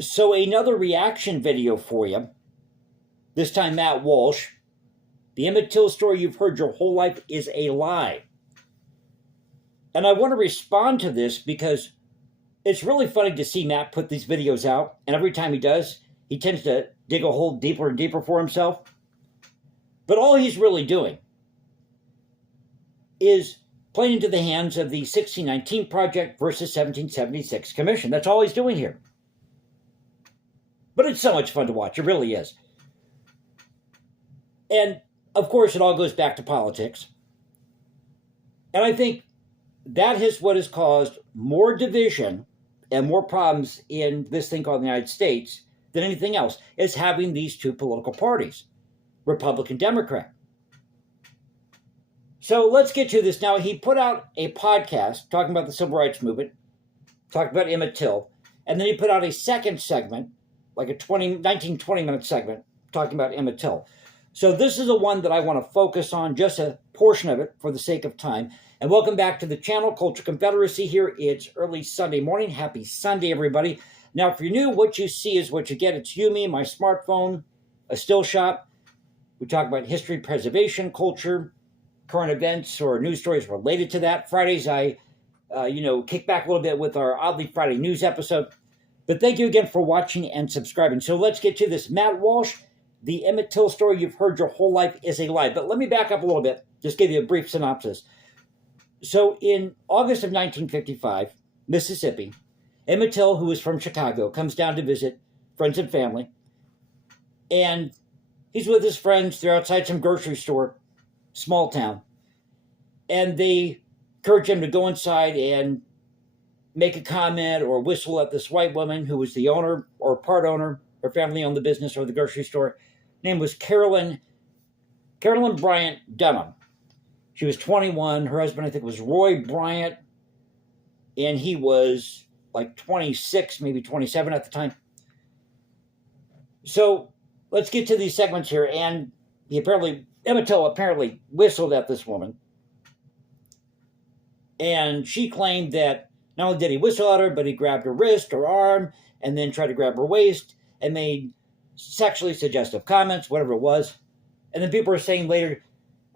So another reaction video for you. This time Matt Walsh. The Emmett Till story you've heard your whole life is a lie. And I want to respond to this because it's really funny to see Matt put these videos out. And every time he does, he tends to dig a hole deeper and deeper for himself. But all he's really doing is playing into the hands of the 1619 Project versus 1776 Commission. That's all he's doing here. But it's so much fun to watch. It really is. And, of course, it all goes back to politics. And I think that is what has caused more division and more problems in this thing called the United States than anything else, is having these two political parties, Republican, Democrat. So let's get to this now. He put out a podcast talking about the Civil Rights Movement, talking about Emmett Till, and then he put out a second segment, like a 20-minute segment, talking about Emmett Till. So this is the one that I want to focus on, just a portion of it for the sake of time. And welcome back to the channel, Culture Confederacy here. It's early Sunday morning. Happy Sunday, everybody. Now, if you're new, what you see is what you get. It's you, me, my smartphone, a still shot. We talk about history, preservation, culture, current events, or news stories related to that. Fridays, I kick back a little bit with our Oddly Friday news episode. But thank you again for watching and subscribing. So let's get to this. Matt Walsh, the Emmett Till story you've heard your whole life is a lie. But let me back up a little bit, just give you a brief synopsis. So in August of 1955, Mississippi, Emmett Till, who is from Chicago, comes down to visit friends and family. And he's with his friends. They're outside some grocery store, small town. And they encourage him to go inside and make a comment or whistle at this white woman who was the owner or part owner. Her family owned the business or the grocery store. Her name was Carolyn Bryant Dunham. She was 21. Her husband, I think, was Roy Bryant. And he was like 26, maybe 27 at the time. So let's get to these segments here. And Emmett Till apparently whistled at this woman. And she claimed that not only did he whistle at her, but he grabbed her wrist, her arm, and then tried to grab her waist and made sexually suggestive comments, whatever it was. And then people are saying later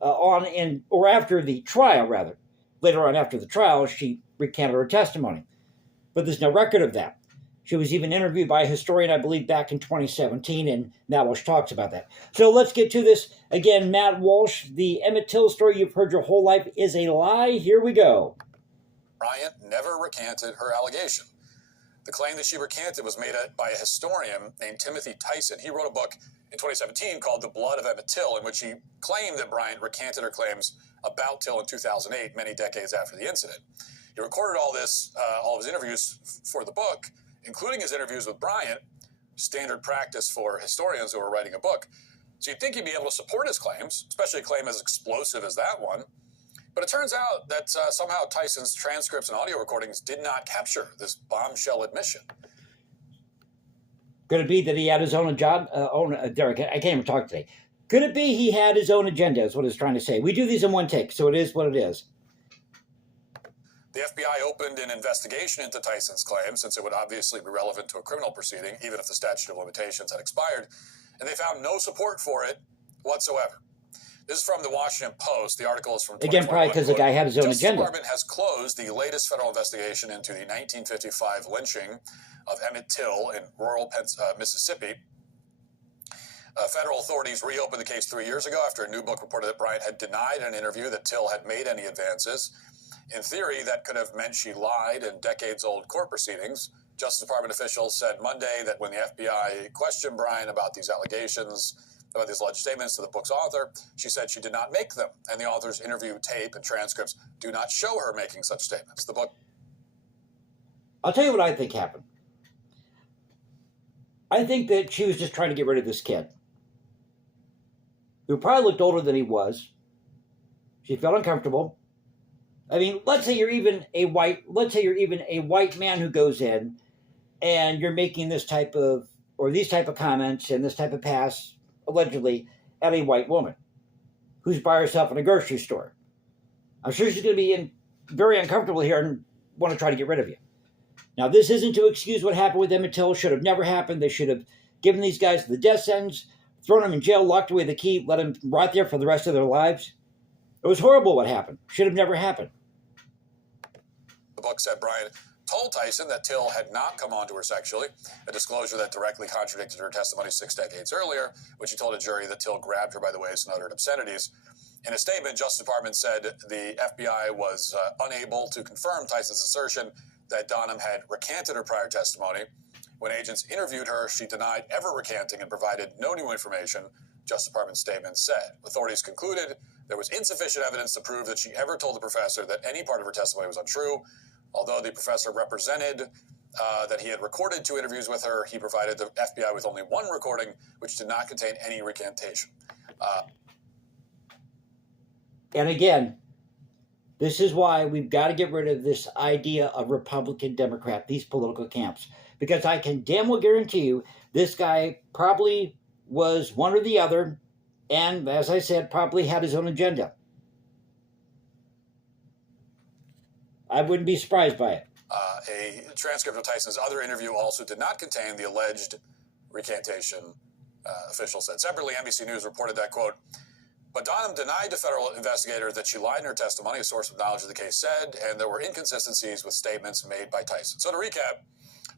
after the trial, she recanted her testimony. But there's no record of that. She was even interviewed by a historian, I believe, back in 2017, and Matt Walsh talks about that. So let's get to this. Again, Matt Walsh, the Emmett Till story you've heard your whole life is a lie. Here we go. Bryant never recanted her allegation. The claim that she recanted was made by a historian named Timothy Tyson. He wrote a book in 2017 called The Blood of Emmett Till, in which he claimed that Bryant recanted her claims about Till in 2008, many decades after the incident. He recorded all of his interviews for the book, including his interviews with Bryant, standard practice for historians who are writing a book. So you'd think he'd be able to support his claims, especially a claim as explosive as that one. But it turns out that somehow Tyson's transcripts and audio recordings did not capture this bombshell admission. Could it be that he had his own agenda? Derek, I can't even talk today. Could it be he had his own agenda, is what he's trying to say. We do these in one take, so it is what it is. The FBI opened an investigation into Tyson's claim, since it would obviously be relevant to a criminal proceeding, even if the statute of limitations had expired, and they found no support for it whatsoever. This is from the Washington Post. The article is from 2021. Again, probably because the guy had his own agenda. The Department has closed the latest federal investigation into the 1955 lynching of Emmett Till in rural Mississippi. Federal authorities reopened the case 3 years ago after a new book reported that Bryant had denied in an interview that Till had made any advances. In theory, that could have meant she lied in decades-old court proceedings. Justice Department officials said Monday that when the FBI questioned Bryant about these allegations, about these alleged statements to the book's author, she said she did not make them, and the author's interview tape and transcripts do not show her making such statements. The book... I'll tell you what I think happened. I think that she was just trying to get rid of this kid, who probably looked older than he was. She felt uncomfortable. I mean, let's say you're even a white man who goes in and you're making these type of comments and this type of pass, allegedly, at a white woman who's by herself in a grocery store. I'm sure she's going to be very uncomfortable here and want to try to get rid of you. Now, this isn't to excuse what happened with Emmett Till. Should have never happened. They should have given these guys the death sentence, thrown them in jail, locked away the key, let them rot there for the rest of their lives. It was horrible what happened. Should have never happened. The book said Bryant told Tyson that Till had not come on to her sexually, a disclosure that directly contradicted her testimony 6 decades earlier, when she told a jury that Till grabbed her by the waist and uttered obscenities. In a statement, Justice Department said the FBI was unable to confirm Tyson's assertion that Donham had recanted her prior testimony. When agents interviewed her, she denied ever recanting and provided no new information, Justice Department statement said. Authorities concluded there was insufficient evidence to prove that she ever told the professor that any part of her testimony was untrue. Although the professor represented that he had recorded 2 interviews with her, he provided the FBI with only 1 recording, which did not contain any recantation. And again, this is why we've got to get rid of this idea of Republican, Democrat, these political camps. Because I can damn well guarantee you, this guy probably was one or the other, and as I said, probably had his own agenda. I wouldn't be surprised by it. A transcript of Tyson's other interview also did not contain the alleged recantation, officials said. Separately, NBC News reported that, quote, but Donham denied to federal investigators that she lied in her testimony, a source of knowledge of the case said, and there were inconsistencies with statements made by Tyson. So to recap,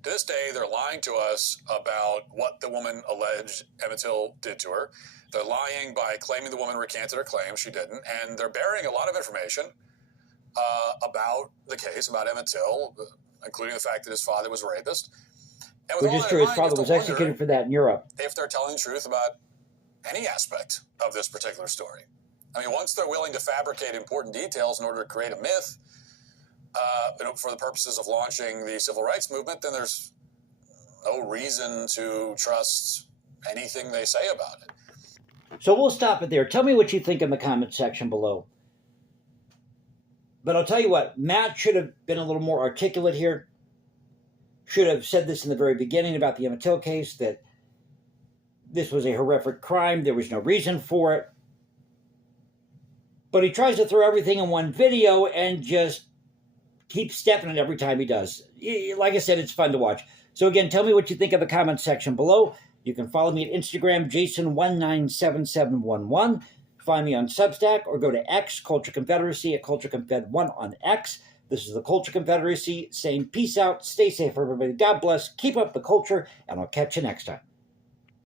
to this day, they're lying to us about what the woman alleged Emmett Till did to her. They're lying by claiming the woman recanted her claim. She didn't. And they're burying a lot of information about the case, about Emmett Till, including the fact that his father was a rapist. And Which is true. His father was executed for that in Europe. If they're telling the truth about any aspect of this particular story. I mean, once they're willing to fabricate important details in order to create a myth for the purposes of launching the civil rights movement, then there's no reason to trust anything they say about it. So we'll stop it there. Tell me what you think in the comment section below. But I'll tell you what, Matt should have been a little more articulate here. Should have said this in the very beginning about the Emmett Till case, that this was a horrific crime. There was no reason for it. But he tries to throw everything in one video and just keeps stepping it every time he does. Like I said, it's fun to watch. So again, tell me what you think in the comment section below. You can follow me at Instagram, Jason197711. Find me on Substack or go to X, Culture Confederacy at CultureConfed1 on X. This is the Culture Confederacy saying peace out, stay safe everybody, God bless, keep up the culture, and I'll catch you next time.